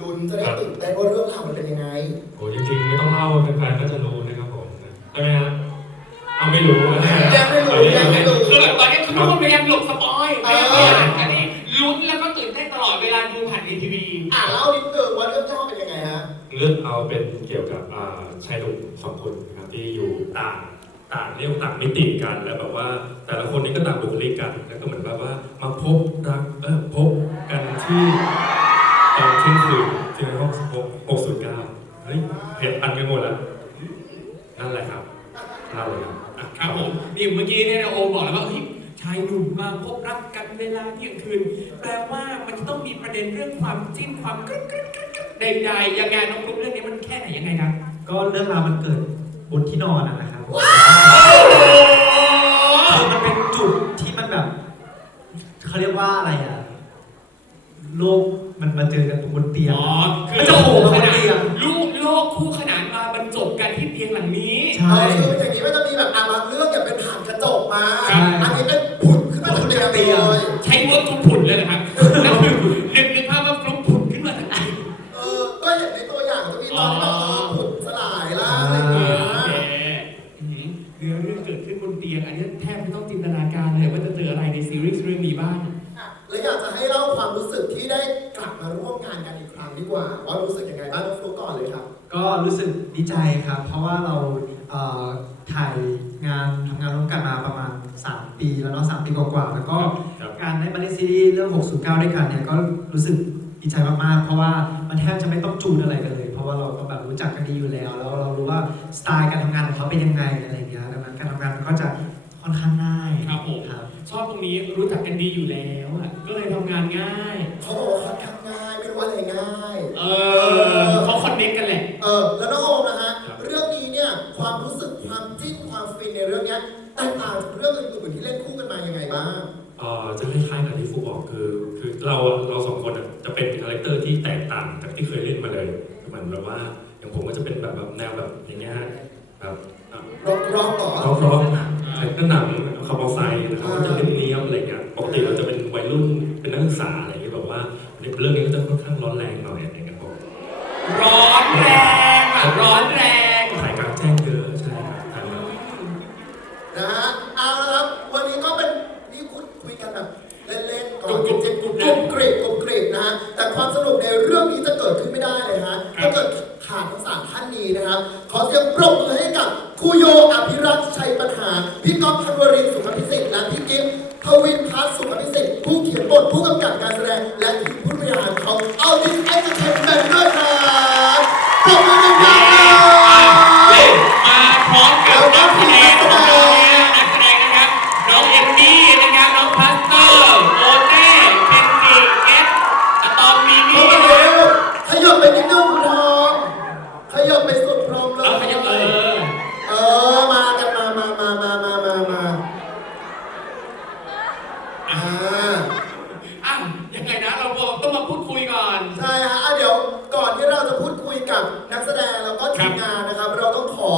ลุ้นจะได้ตื่นเต้นว่าเรื่องราวมันเป็นยังไงโอ้จริงๆไม่ต้องเล่าแฟนๆก็จะรู้นะครับผมใช่ไหมฮะเอาไม่รู้นะยังไม่รู้ยังไม่รู้ คือแบบตอนนี้ทุกคนพยายามหลบสปอยเอไม่ออยากให้อ่านกันนี่ลุ้นแล้วก็ตื่นเต้นตลอดเวลาดูผ่านทีวีอะเล่านิดนึงว่าเรื่องย่อเป็นยังไงฮะเรื่องเอาเป็นเกี่ยวกับอ่าชายหนุ่มสองคนนะครับที่อยู่ต่างต่างเรียกว่าต่างมิติกันแล้วแบบว่าแต่ละคนนี้ก็ต่างบุคลิกกันแล้วก็เหมือนแบบว่ามาพบรักเออพบกันที่ตอนเที่ยงคืนที่ห้องหกศูนย์เก้าเฮ้ยเห็นอันกันหมดแล้วนั่นแหละครับเล่าเลย ครับอะครับผมนี่เมื่อกี้เนี่ยนะโอมบอกแล้วว่าเฮ้ยชายหนุ่มมาพบรักกันเวลาเที่ยงคืน แปลว่ามันจะต้องมีประเด็นเรื่องความจิ้นความกรึ๊ดกรึ๊ดกรึ๊ดกรึ๊ดใดๆยังไงน้องฟลุ๊กเรื่องนี้มันแค่ไหนยังไงครับ ก็เรื่องราวมันเกิดบนที่นอนอะนะครับคือมันเป็นจุดที่มันแบบเขาเรียกว่าอะไรอะโลกมันมาเจอกันตรงบนเตียงอ๋อคือมันจะโผล่มาบขนนาดเตียง ลูกโลกคู่ขนานมาบรรจบกันที่เตียงหลังนี้ ใช่ เออ อันนี้เป็นผุดขึ้นมาจากเตียงเลยใช้เวิร์กทุกผุนเลยนะครับนั่นคือนึกนึกภาพว่าฟลุ๊กผุนขึ้นมาทันทีเออก็เห็นในตัวอย่างจะมีตอนที่แบบเออผุดสลายล่างอะไรอย่างเงี้ยโอเคอืมเรื่องเรื่องเกิดขึ้นบนเตียงอันนี้แทบไม่ต้องจินตนาการเลยว่าจะเจออะไรในซีรีส์เรื่องนี้บ้างแล้วอยากจะให้เล่าความรู้สึกที่ได้กลับมาร่วมงานกันอีกครั้งดีกว่าว่ารู้สึกยังไงบ้างน้องฟลุ๊กก่อนเลยครับ ก็รู้สึกดีใจครับ เพราะว่าเราเอ่อถ่ายงาน ปีแล้วเนาะ3ปีกว่าๆแล้วก็ครับ การได้มาเล่นซีรีส์เรื่อง 609 ด้วยกันเนี่ยก็รู้สึกดีใจมากๆ เพราะว่ามันแทบจะไม่ต้องจูนอะไรกันเลย เพราะว่าเราก็แบบรู้จักกันดีอยู่แล้ว แล้วเรารู้ว่าสไตล์การทำงานของเขาเป็นยังไงอะไรอย่างเงี้ยดังนั้นการทำงานมันก็จะค่อนข้างง่ายครับผม ครับ ชอบตรงนี้รู้จักกันดีอยู่แล้วอะก็เลยทำงานง่าย เขาบอกว่าค่อนข้างง่ายไม่รู้ว่าอะไรง่าย เออเขาคอนเนคกันแหละ เออแล้วน้องโอมนะฮะเรื่องนี้เนี่ยความรู้สึกความจิ้นความฟินในเรื่องเนี้ย แตกต่างจากเรื่องอื่นๆที่เล่นคู่กันมายังไงบ้างเอ่อจะคล้ายๆกับที่ฟูบอกคือคือเราอะเราสองคนอะจะเป็นคาแรคเตอร์ที่แตกต่างจากที่เคยเล่นมาเลยเหมือนแบบว่าอย่างผมก็จะเป็นแบบแบบแนวแบบอย่างเงี้ยฮะแบบอะร็อกร็อกต่อร็อกร็อกใส่เครื่องหนังคาร์บอนไซด์นะครับก็จะเรียบๆอะไรเงี้ยปกติเราจะเป็นวัยรุ่นเป็นนักศึกษาอะไรอย่างเงี้ยแบบว่าเรื่องนี้ก็จะค่อนข้างร้อนแรงหน่อยอะไรเงี้ยครับผม ร้อนแรงอะร้อนแร ทั้งสามท่านนี้นะครับ ขอเสียงปรบมือให้กับครูโยอภิรักษ์ชัยปัญหา พี่ก๊อฟพันวรินทร์สุขพิสิทธิ์และพี่กิฟทวินพัฒน์สุข ดคุยก่อน ใช่ฮะอะเดี๋ยวก่อนที่เราจะพูดคุยกับนักแสดงแล้วก็ทีมงานนะครับ เราต้องขอ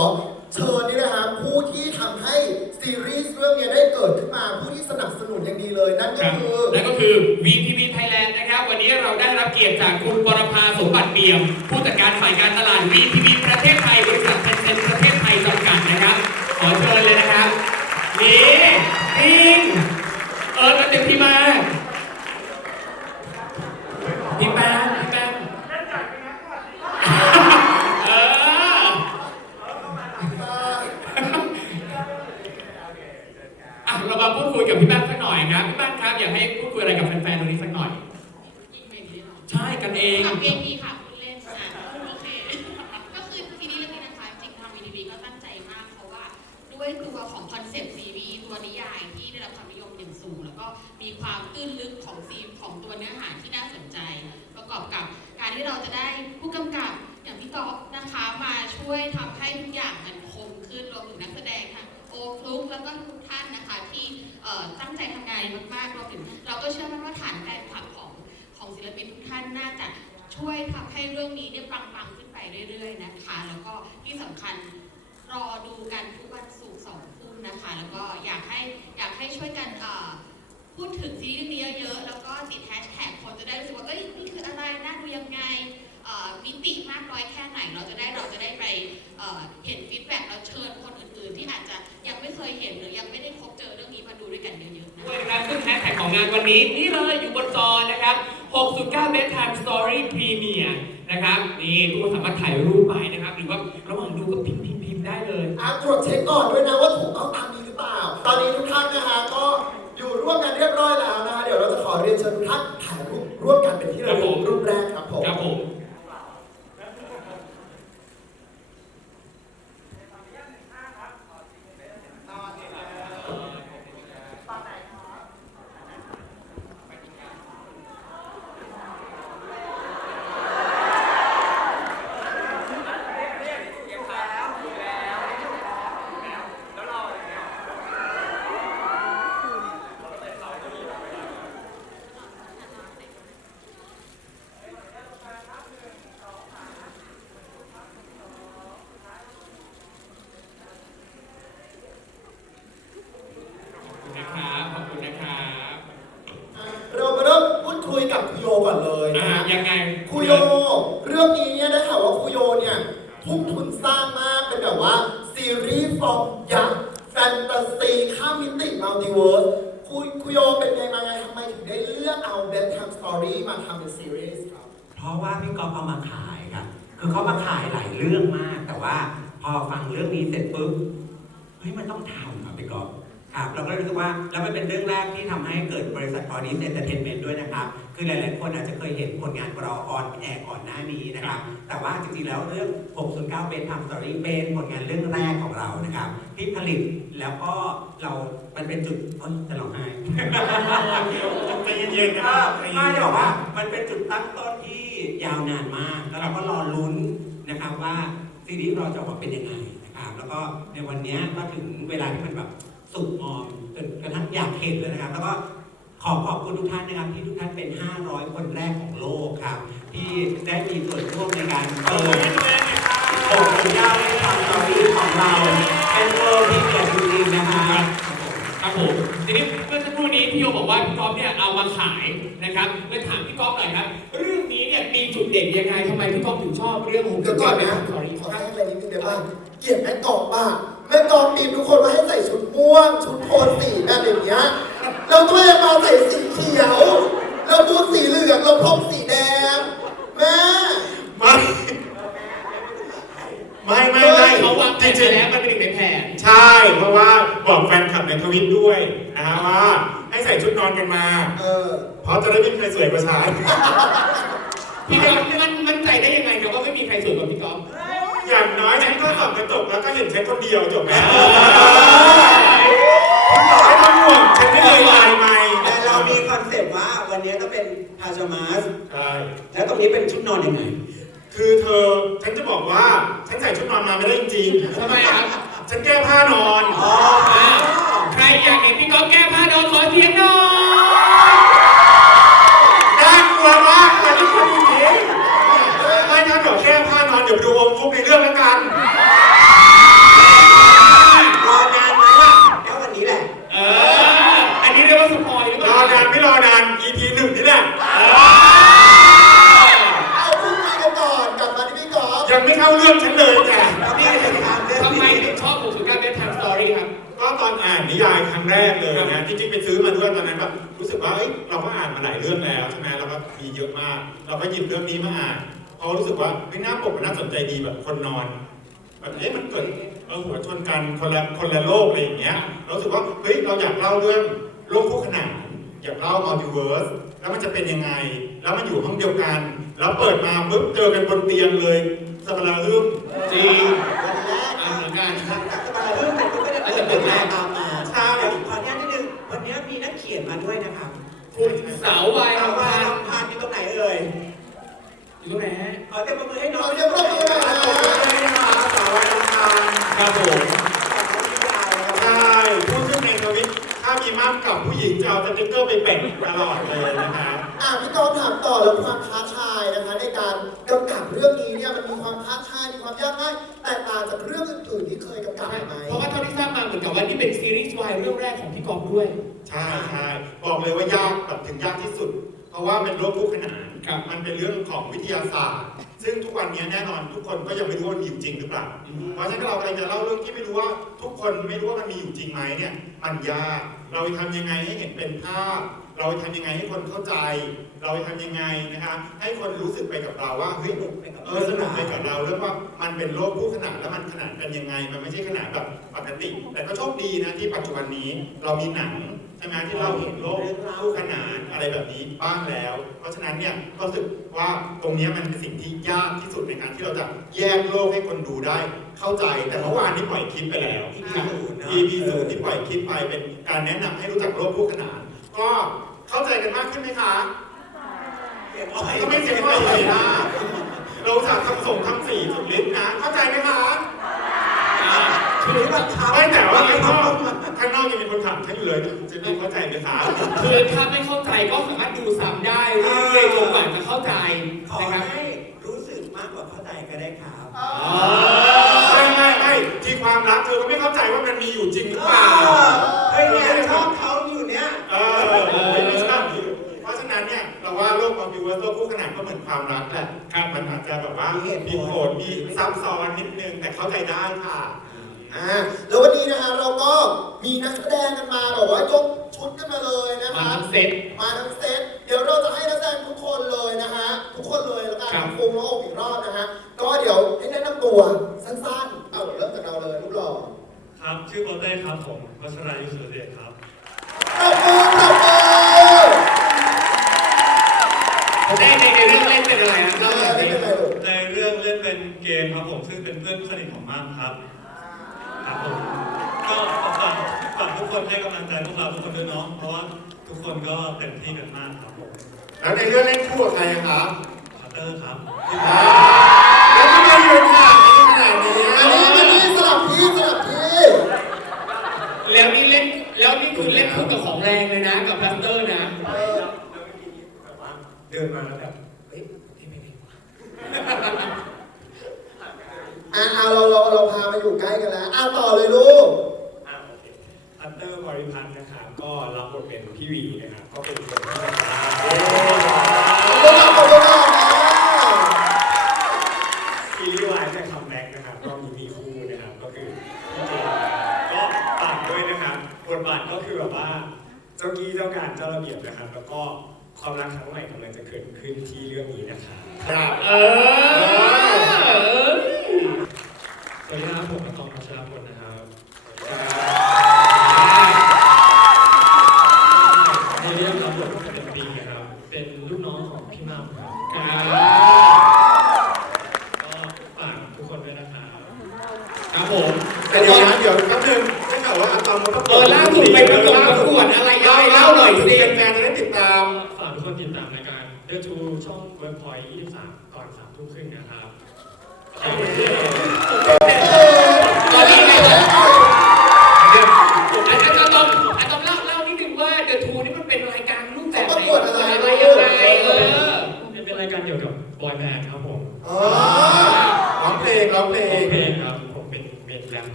เชิญนี่นะครับผู้ที่ทำให้ซีรีส์เรื่องนี้ได้เกิดขึ้นมา ผู้ที่สนับสนุนอย่างดีเลย นั่นก็ ครับ คือ นั่นก็คือ VTV Thailand นะครับ วันนี้เราได้รับเกียรติจากคุณปรภาสมบัติเปี่ยม ผู้จัดการฝ่ายการตลาด VTV ประเทศไทย บริษัทเซนเซนประเทศไทยจำกัดนะครับ ขอเชิญเลยนะครับ นี่ปิงเออกันเต็มที่มากพี่แป้งพี่แป้งเออ เรามาพูดคุยกับพี่แป้นสักหน่อยครับพี่แป้นครับ อย ให้อยากให้ช่วยกันเอ่อพูดถึงซีรีส์นี้เยอะๆ แล้วก็ติดแฮชแท็กคนจะได้รู้สึกว่าเอ้ยนี่คืออะไรน่าดูยังไงเอ่อมิติมากน้อยแค่ไหน เราจะได้เราจะได้ไปเอ่อเห็นฟีดแบ็กแล้วเชิญคนอื่นๆ ที่อาจจะยังไม่เคยเห็นหรือยังไม่ได้พบเจอเรื่องนี้มาดูด้วยกันเยอะๆนะคะด้วยนะครับซึ่งแฮชแท็กของงานวันนี้นี่เลยอยู่บนจอนะครับ609 Bedtime Story Premiere นะครับนี่ทุกคนสามารถถ่ายรูปไปนะครับ หรือว่าระหว่างดูก็พิมพ์พิมพ์พิมพ์ได้เลยอะตรวจเช็คก่อนด้วยนะว่าถูกต้องตามนี้หรื อเปล่าตอนนี้ทุกท่านนะฮะก็อยู่ร่วมกันเรียบร้อยแล้วนะฮะเดี๋ยวเราจะขอเรียนเชิญทุกท่านถ่ายรูปร่วมกันเป็นที่ระลึกรูปแรกครับผม ครับผม ขอบคุณนะครับ ขอบคุณนะครับ เรามาเริ่มพูดคุยกับคุโยก่อนเลยนะ อ่า ฮะ ยังไง คุโย เรื่องนี้เนี่ย ได้ข่าวว่าคุโยเนี่ยทุ่มทุนสร้างมากเป็นแบบว่า ซีรีส์ฟอร์มยักษ์แฟนตาซีข้ามมิติมัลติเวิร์สคุยคุโยเป็นไงมาไงทำไมถึงได้เลือกเอา Bedtime Story มาทำเป็นซีรีส์ครับ เพราะว่าพี่กอฟเอามาขายครับคือเขามาขายหลายเรื่องมาก แต่ว่าพอฟังเรื่องนี้เสร็จปุ๊บเฮ้ยมันต้องทำครับพี่ก๊อฟ ครับเราก็เลยรู้สึกว่าแล้วมันเป็นเรื่องแรกที่ทำให้เกิดบริษัทออดิสเอนเตอร์เทนเมนต์ด้วยนะครับ คือหลาย ๆ คนอาจจะเคยเห็นผลงานของเราออนแอร์ก่อนหน้านี้นะครับ แต่ว่าจริง ๆ แล้วเรื่อง 609 เป็นทำสตอรี่เป็นผลงานเรื่องแรกของเรานะครับ ที่ผลิตแล้วก็เรา มันเป็นจุดเอ้ยจะร้องไห้ใจเย็นๆนะครับไม่ได้บอกว่า มันเป็นจุดตั้งต้นที่ยาวนานมาก แล้วเราก็รอลุ้นนะครับว่าซีรีส์เราจะออกมาเป็นยังไงนะครับ แล้วก็ในวันนี้ก็ถึงเวลาที่มันแบบ สุกงอมจนกระทั่งอยากเห็นแล้วนะครับ แล้วก็ขอขอบคุณทุกท่านนะครับที่ทุกท่านเป็น 500 คนแรกของโลกครับ ที่ได้มีส่วนร่วมในการเปิดโอ้พระเจ้าได้ทำสตอรี่ของเรา เป็นเวิร์ที่เกิดจริงๆนะคะครับผมทีนี้เมื่อสักครู่นี้พี่โยบอกว่าพี่ก๊อฟเนี่ยเอามาขายนะครับเลยถามพี่ก๊อฟหน่อยครับ เรื่องนี้เนี่ยมีจุดเด่นยังไงทำไมพี่ก๊อฟถึงชอบเรื่องของเดี๋ยวก่อนนะสอรี่ขอแค่อะไรนิดนึงเดี๋ยวบ้างเกลียดแม่กองป่ะ แม่กองบีบทุกคนว่าให้ใส่ชุดม่วง ชุดโทนสีแบบอย่างเงี้ยเราตัวเองมาใส่สีเขียว เราบูทสีเหลืองเราพรมสีแดงแม่ไม่ไม่ไม่ไม่เขาวางแผจนริมางแล้วมันเป็นหนึ่งในแผนๆใช่ เพราะว่าบอกแฟนคลับในทวิตด้วยนะฮะว่าให้ใส่ชุดนอนกันมา เออเพราะจะได้ไม่มีใครสวยกว่าฉันพี่ก๊อฟมันมั่นใจได้ ฉันก็ส่องกระจกแล้วก็เห็นฉันคนเดียวจบแล้วไม่ต้องห่วงฉันไม่เลยลายไหมแต่เรามีคอนเซปต์ว่าวันนี้ต้องเป็นพาจามาสใช่แล้วตรงนี้เป็นชุดนอนยังไง คือเธอฉันจะบอกว่าฉันใส่ชุดนอนมาไม่ได้จริงทำไมครับฉันแก้ผ้านอน หยิบเรื่องนี้มาอ่านเพราะรู้สึกว่าไม่น่าปกมันน่าสนใจดีแบบคนนอนแบบเอ๊ะมันเกิดเออหัวชนกันคนละคนละโลกอะไรอย่างเงี้ยเรารู้สึกว่าเฮ้ยเราอยากเล่าเรื่องโลกคู่ขนานอยากเล่ามัลติเวิร์สแล้วมันจะเป็นยังไง แล้วมันอยู่ห้องเดียวกัน แล้วเปิดมาปุ๊บเจอกันบนเตียงเลยสบาราลึมจริงวันแรกอ่าเหมือนกันหลังจากสบายเรื่องแต่ก็ไม่ได้เปิดเรื่องราวตามมาใช่เดี๋ยวขออนุญาตนิดนึงวันนี้มีนักเขียนมาด้วยนะครับคุณสาววายสาวลำวาพายนลำพานอยู่ตรงไหนเอ่ย อยู่ไหนขอเต็มมือให้น้องขอเสียงปรบมือหน่อยนะขอบคุณเลยนะครับสาววายลำพานครับผมจากน้องนิยายนะครับใช่ผู้ชื่อในทวิตถ้ามีมากกับผู้หญิงจะเอาสติ๊กเกอร์ไปแปะตลอดเลยนะครับอะพี่กองถามต่อแล้วความท้าทายนะคะ ในการกำกับเรื่องนี้เนี่ยมันมีความท้าทายมีความยากง่ายแตกต่างจากเรื่องอื่นๆที่เคยกำกับไหมเพราะว่าเท่าที่ทราบมาเหมือนกับว่านี่เป็นซีรีส์วายเรื่องแรกของพี่กองด้วย ใช่ใช่บอกเลยว่ายากแบบถึงยากที่สุด ราะว่าเป็นโรคคู่ขนานครับมันเป็นเรื่องของวิทยาศาสตร์ ซึ่งทุกวันนี้แน่นอนทุกคนก็ยังไม่รู้ว่ามันมีอยู่จริงหรือเปล่า เพราะฉะนั้นเรากำลังจะเล่าเรื่องที่ไม่รู้ว่าทุกคนไม่รู้ว่ามันมีอยู่จริงไหมเนี่ยมันยากเราจะทำยังไงให้เห็นเป็นภาพ เราจะทำยังไงให้คนเข้าใจ เราจะทำยังไงนะคะให้คนรู้สึกไปกับเราว่าเฮ้ยไปกับเออสนุกไปกับเราเรื่องว่ามันเป็นโลกคู่ขนานแล้วมันขนาดกันยังไง มันไม่ใช่ขนาดแบบปกติ แต่ก็โชคดีนะที่ปัจจุบันนี้เรามีหนังใช่ไหมที่เราเห็นโลกคู่ขนานอะไรแบบนี้บ้างแล้ว เพราะฉะนั้นเนี่ยก็รู้สึกว่าตรงเนี้ยมันเป็นสิ่งที่ยากที่สุดในการที่เราจะแยกโลกให้คนดูได้เข้าใจแต่เมื่อวานนี้ปล่อยคลิปไปแล้วที่ศูนย์เนอะ EP ศูนย์ที่ปล่อยคลิปไปเป็นการแนะนำให้รู้จักโลกคู่ขนานก็ เข้าใจกันมากขึ้นไหมคะเสียงอ้อยก็ไม่เสียงอ่อยเลยนะเราอุตสาห์ทำส่งทำสี่สุดฤทธิ์นะ เข้าใจไหมคะคือแบบเช้าไม่แต่ว่าข้างนอกข้างนอกยังมีคนถามฉันอยู่เลยจะดูเข้าใจไหมคะคือถ้าไม่เข้าใจก็สามารถดูซ้ำได้เรื่อยๆจนกว่าจะเข้าใจขอนะครับให้รู้สึกมากกว่าเข้าใจก็ได้ครับไม่ไม่ไม่ที่ความรักเธอก็ไม่เข้าใจว่ามันมีอยู่จริงหรือเปล่าเฮ้ยเนี่ยชอบ ความรักแหละครับมันอาจจะแบบว่ามีโหดมีซับซ้อนนิดนึงแต่เข้าใจได้ค่ะอ่าแล้ววันนี้นะคะเราก็มีนักแสดงกันมาแบบว่ายกชุดกันมาเลยนะมาคะ ทั้งเซ็ต มาทั้งเซต เดี๋ยวเราจะให้นักแสดงทุกคนเลยนะฮะ ทุกคนเลยแล้วกันครับ ฟูงโลกอีกรอบนะฮะ ก็เดี๋ยวให้แนะนำตัวสั้นๆ เอาเริ่มจากเราเลยรูปหล่อครับ ชื่อโปเต้ครับผมวัชรายุสุรเดชครับปรบมือปรบมือากครับครับผมก็ฝากฝากทุกคนให้กำลังใจพวกเราทุกคนด้วยเนาะเพราะว่าทุกคนก็เต็มที่กันมากครับผมแล้วในเรื่องเล่นคู่กับใครอะครับพัตเตอร์ครับแล้วทำไมยืนห่างกันขนาดนี้อันนี้อันนี้สลับที่สลับที่แล้วนี่เล่นแล้วนี่คือเล่นคู่กับของแรงเลยนะกับพลาสเตอร์นะเออแบบว่าเดินมาแล้วแบบ เฮ้ยนี่ไม่ดี อะ เอาเราเราเราพามาอยู่ใกล้กันแล้วอะต่อเลยลูก อ่าโอเคพัตเตอร์บริพันธ์นะครับก็รับบทเป็นพี่วีนะครับก็เป็นคนที่แบบขอบคุณครับขอบคุณครับซีรีส์วายแต่คัมแบ็กนะครับก็มีมีคู่นะครับก็คือพี่เจก็ฝากด้วยนะครับบทบาทก็คือแบบว่าเจ้ากี้เจ้าการเจ้าระเบียบนะครับ แล้วก็ความรักครั้งใหม่กำลังจะเกิดขึ้นที่เรื่องนี้นะครับ ครับ เออ สวัสดีครับผมอาตอมพัชรพลนะครับในเรื่องรับบทเป็นปีนะครับ เป็นลูกน้องของพี่มากครับครับก็ฝากทุกคนด้วยนะครับครับผมแต่เดี๋ยวนะเดี๋ยวแป๊บนึงได้ข่าวว่าอะตอมเขาประกเออล่าสุดไปประกวดประกวดอะไรยังไงเล่าหน่อยสิแฟนๆจะได้ติดตาม ฝากทุกคนติดตามรายการเดอะทูช่องเว็บพอยต์23ก่อน3ทุ่มครึ่งนะครับต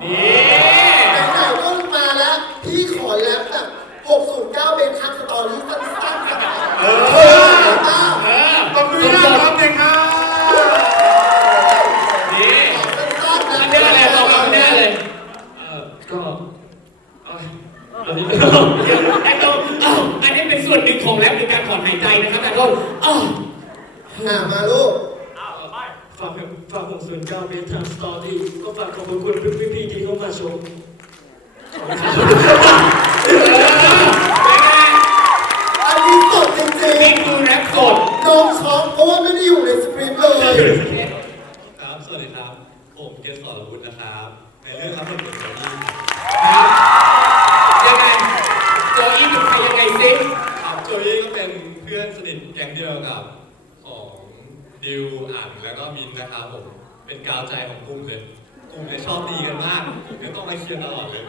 คนนี่ไหนๆก็มาแล้ว พี่ขอแรปแบบ609เป็นคัทสตอรี่สั้นๆกันเอเอออมาเออตบมือให้ครับเลยครับนี่สั้นๆอันะนนี้อะไรบอกมาแน่เลยเอ่อก็เอ้ยอันนี้เดี๋ยวไอ้ตรงอ้าวอันนี้เป็นส่วนหนึ่งของแรปหรือการถอนหายใจนะครับแต่ก็อ้าวอะมาลูก ฝากฝากผมส่วนเก้าเบสทางสตอรี่ก็ฝากขอบคุณพี่พี่ๆที่เข้ามาชมอันนี้สดจริงนี่คือแรปสดๆน้องช็อกเพราะว่าไม่ได้อยู่ในสคริปต์เลย ครับ สวัสดีครับ ผมเกศสรวุฒินะครับ ในเรื่องครับเป็นโจอี้ยังไงโจอี้เป็นใครยังไงซิ ครับโจอี้ก็เป็นเพื่อนสนิทแก๊งเดียวกับของดิวอ่าน แล้วก็มินนะครับผมเป็นกาวใจของกลุ่มเลยกลุ่มเนี่ยชอบดีกันมากผมก็ต้องมาเชียร์ตลอดเลย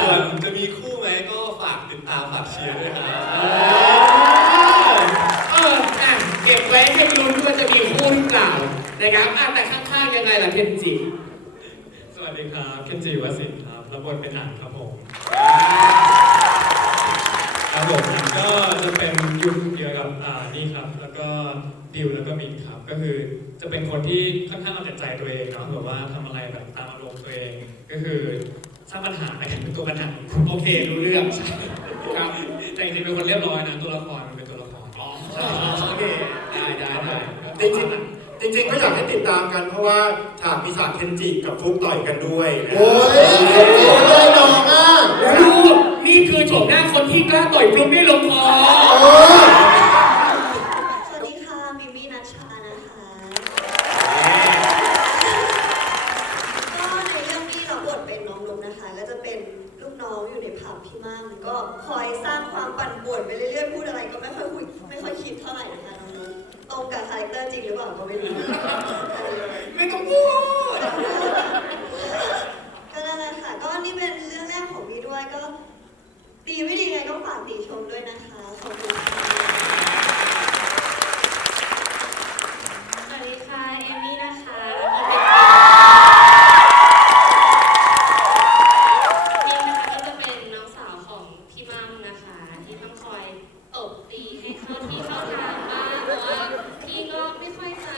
ส่วนจะมีคู่ไหมก็ฝากติดตามฝากเชียร์ด้วยครับเอออะเก็บไว้ให้ลุ้นว่าจะมีคู่หรือเปล่านะครับอะแต่ข้างๆยังไงล่ะเคนจิ สวัสดีครับเคนจิวสินทร์ครับรับบทเป็นอ่านครับผมครับผมอ่านก็จะเป็นยุคเดียวกับอ่านี่ครับ แล้วก็ดิวแล้ว ก็มินครับก็คือจะเป็นคนที่ค่อนข้างเอาแต่ใจตัวเองเนาะแบบว่าทำอะไรแบบตามอารมณ์ตัวเอง ก็คือสร้างปัญหาในการเป็นตัวปัญหาโอเครู้เรื่องครับแต่จริงๆเป็นคนเรียบร้อยนะตัวละครมันเป็นตัวละครอ๋อโอเคได้ได้ได้จริงๆจริงๆก็อยากให้ติดตามกันเพราะว่าฉากมีฉากเคนจิกับฟุกต่อยกันด้วยนะโอ้ยโอ้ยเลยน้องอะรู้นี่คือโฉมหน้าคนที่กล้าต่อยฟลุ๊กไม่ลงคอ โอ้ย สวัสดีค่ะ มิมี่นัชชานะคะ ก็ในเรื่องที่รับบทเป็นน้องนุ๊กนะคะ ก็จะเป็นลูกน้องอยู่ในผับพี่มั่มก็คอยสร้างความปั่นป่วนไปเรื่อยๆ พูดอะไรก็ไม่ค่อยคุยไม่ค่อยคิดเท่าไหร่นะคะน้องนุ๊กตรงกับคาแรคเตอร์จริงหรือเปล่าก็ไม่รู้ ไม่ต้องพูด ก็นั่นแหละค่ะ ก็นี่เป็นเรื่องแรกของพี่ด้วย ก็ดีไม่ดีไงก็ฝากติชมด้วยนะคะ ขอบคุณค่ะ สวัสดีค่ะ เอมี่นะคะนี่นะคะก็จะเป็นน้องสาวของพี่มั่มนะคะ ที่ต้องคอยตบตีให้เข้าที่เข้าทางบ้างเพราะว่าพี่ก็ไม่ค่อยจะ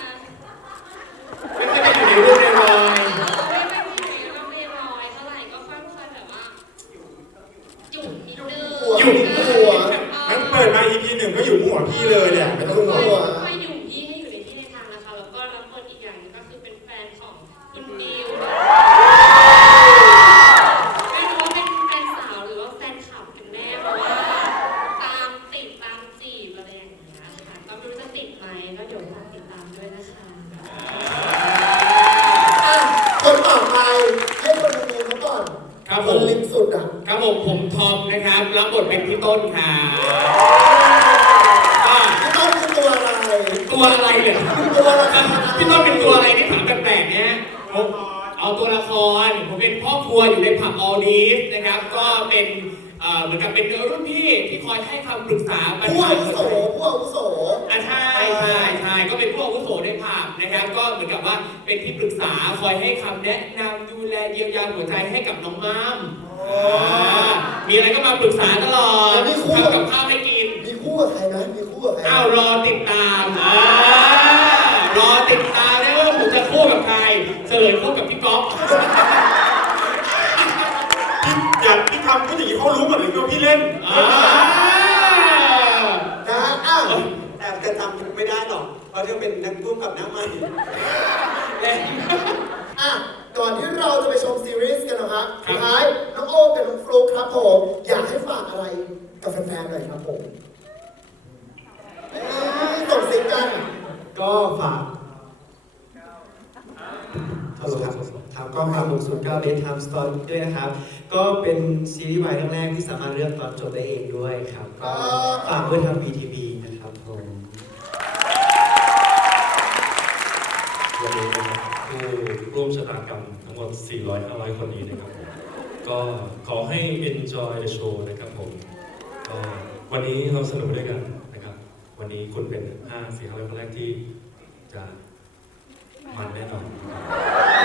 ไม่ค่อยจะอยู่ในรูปในรอย เออไม่ไม่ไม่ไม่ไม่ไม่ลอยเท่าไหร่ก็ค่อยๆแบบว่าหยุ่นนิดนึง หยุ่นหัว งั้นเปิดมา EP หนึ่งก็อยู่หัวพี่เลยเนี่ยไม่ต้องห่วง ค่อยๆหยุ่นพี่ให้อยู่ในที่ในทางนะคะ แล้วก็รับบทอีกอย่างหนึงก็คือเป็นแฟนของคุณดิวไม่รู้ว่าเป็นแฟนสาวหรือว่าแฟนคลับกันแน่เพราะว่าตามติดตามจีบอะไรอย่างเงี้ยค่ะก็ไม่รู้จะติดไหมก็เดี๋ยวฝากติดตามด้วยนะคะ อะคนต่อไปให้คนดูเขาก่อน ครับ ค ผ น ม ริมสุดอะ ครับผมผมทอมนะครับรับบท เป็นพี่ต้นค่ะอะพี่ต้นคือตัวอะไรตัวอะไรเนี่ยตัวอะไรพี่ต้นเป็นตัวอะไรที่ถามแปลกๆเนี่ยผมเอาตัวละครผมเป็นพ่อครัวอยู่ในผับออลีฟนะครับ ก็เป็นเอ่อเหมือนกับเป็นรุ่นพี่ที่คอยให้คำปรึกษาปัญผู้หาอาวุโสผู้อาวุโส อะใช่ใช่ใช่ก็เป็นผู้อาวุโสในผับนะครับ ก็เหมือนกับว่าเป็นที่ปรึกษาคอยให้คำแนะนำดูแลเยียวยาหัวใจให้กับน้องม้าม อ่า มีอะไรก็มาปรึกษาตลอดทำกับข้าวให้กิน มีคู่กับใครไหมมีคู่กับใครอ้าวรอติดตามอ่ารอติดตามนะว่าผมจะคู่กับใครเฉลยคู่กับพี่ก๊อฟพี่อย่าพี่ทำพูดอย่างนี้เขารู้หมดเลยว่าพี่เล่นอ่า นะอะแต่จะจำไม่ได้หรอกเพราะเธอเป็นนักกุ้มกับน้ำมันอะ ก่อนที่เราจะไปชมซีรีส์กันนะครับสุดท้ายน้องโอ้กับน้องฟลุ๊กครับผม อยากให้ฝากอะไรกับแฟนๆหน่อยครับผมอืมส่งเสียงกัน ก็ฝากฮัลโหลครับครับก็ฝากลงศูนย์เก้าเดทไทม์สตอรี่ด้วยนะครับ ก็เป็นซีรีส์วายเรื่องแรกที่สามารถเลือกตอนจบได้เองด้วยครับ ก็ฝากด้วยทาง VTV นะครั กรรมทั้งหมด 400-500 คนนี้นะครับผมก็ขอให้ enjoy the show นะครับผมก็วันนี้เราสนุกไปด้วยกันนะครับ วันนี้คุณเป็น 5 4 5คนแรกที่จะมันแน่นอน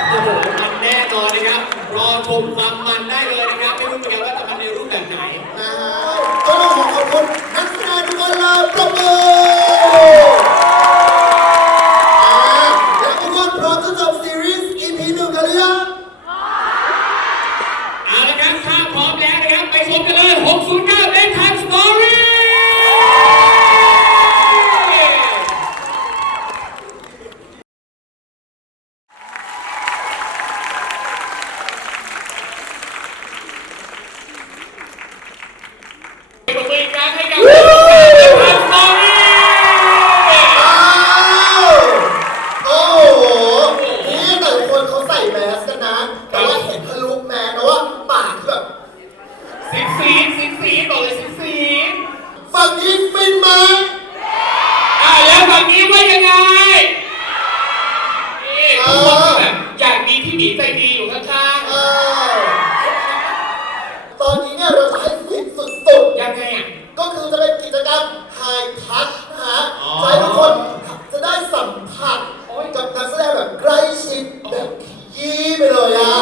โอ้โหมันแน่นอนนะครับ รอชมความมันได้เลยนะครับ ไม่รู้เหมือนกันว่าจะมันในรูปแบบไหน นะฮะก็ต้องขอขอบคุณนักแสดงทุกคนเลยปรบมืออ่ แบบนี้ว่ายังไงนี่ทุกคนก็แบบอยากมีพี่หมีใจดีอยู่ข้างเออตอนนี้เนี่ยเราใช้ฟิตสุดๆ ๆยังไงอะ ก็คือจะเป็นกิจกรรมไฮทัชนะฮะใช้ทุกคนจะได้สัมผัสกับนักแสดงแบบใกล้ชิดแบบยี้ไปเลยอะ